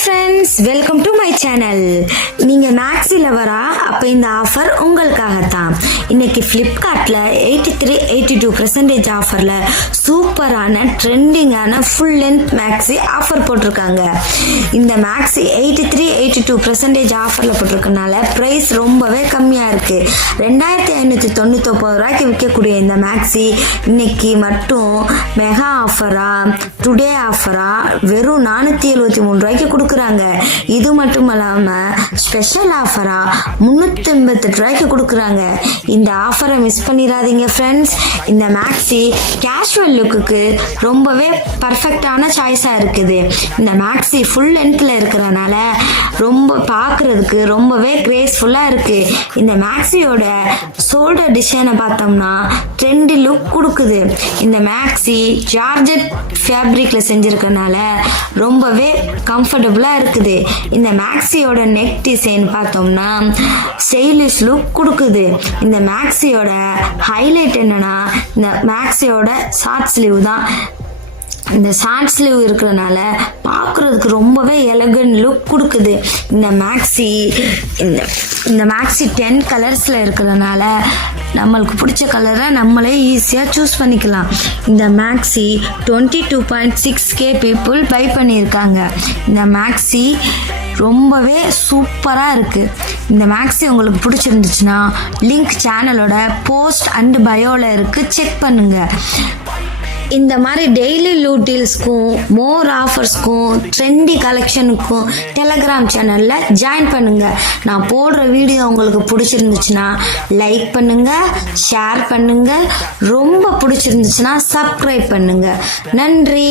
Friends, welcome to my channel. நீங்கள் maxi லவரா? அப்போ இந்த ஆஃபர் உங்களுக்காகத்தான். இன்னைக்கு ஃப்ளிப்கார்ட்டில் 83-82% ஆஃபரில் சூப்பரான ட்ரெண்டிங்கான ஃபுல் லென்த் மேக்ஸி ஆஃபர் போட்டிருக்காங்க. இந்த மேக்ஸி 83-82% ஆஃபரில் போட்டிருக்கனால ப்ரைஸ் ரொம்பவே கம்மியாக இருக்குது. 2599 ரூபாய்க்கு விற்கக்கூடிய இந்த மேக்ஸி இன்னைக்கு மட்டும் மெகா ஆஃபரா, டுடே ஆஃபரா வெறும் 473 ரூபாய்க்கு கொடுக்குறாங்க. இது மட்டும் இல்லாமல் ஸ்பெஷல் ஆஃபரா 388 ரூபாய்க்கு கொடுக்குறாங்க. இந்த ஆஃபரை மிஸ் பண்ணிடாதீங்க ஃப்ரெண்ட்ஸ். இந்த மேக்ஸி கேஷுவல் லுக்குக்கு ரொம்பவே பர்ஃபெக்டான சாய்ஸாக இருக்குது. இந்த மேக்ஸி ஃபுல் லென்த்தில் இருக்கிறனால ரொம்ப பார்க்குறதுக்கு ரொம்பவே கிரேஸ்ஃபுல்லாக இருக்குது. இந்த மேக்ஸியோட ஷோல்டர் டிசைனை பார்த்தோம்னா ட்ரெண்டி லுக் கொடுக்குது. இந்த மேக்ஸி ஜார்ஜெட் ஃபேப்ரிக்கில் செஞ்சுருக்கனால ரொம்பவே கம்ஃபர்டபுளாக இருக்குது. இந்த மேக்ஸியோட நெக் டிசைன் பார்த்தோம்னா ஸ்டைலிஷ் லுக் கொடுக்குது. இந்த மேக்ஸியோட ஹைலைட் என்னன்னா இந்த மேக்ஸியோட ஷார்ட் ஸ்லீவ் தான். இந்த ஷார்ட் ஸ்லீவ் இருக்கிறனால பார்க்குறதுக்கு ரொம்பவே எலகன்ட் லுக் கொடுக்குது. இந்த மேக்ஸி 10 கலர்ஸில் இருக்கிறனால நம்மளுக்கு பிடிச்ச கலரை நம்மளே ஈஸியாக சூஸ் பண்ணிக்கலாம். இந்த மேக்ஸி 22.6K பீப்புள் பை பண்ணியிருக்காங்க. இந்த மேக்ஸி ரொம்பவே சூப்பராக இருக்குது. இந்த மேக்ஸி உங்களுக்கு பிடிச்சிருந்துச்சுன்னா லிங்க் சேனலோட போஸ்ட் அண்ட் பயோவில் இருக்குது, செக் பண்ணுங்கள். இந்த மாதிரி டெய்லி லூட் டீல்ஸ்க்கும் மோர் ஆஃபர்ஸ்க்கும் ட்ரெண்டி கலெக்ஷனுக்கும் டெலகிராம் சேனலில் ஜாயின் பண்ணுங்கள். நான் போடுற வீடியோ உங்களுக்கு பிடிச்சிருந்துச்சுன்னா லைக் பண்ணுங்கள், ஷேர் பண்ணுங்கள். ரொம்ப பிடிச்சிருந்துச்சுன்னா சப்ஸ்கிரைப் பண்ணுங்கள். நன்றி.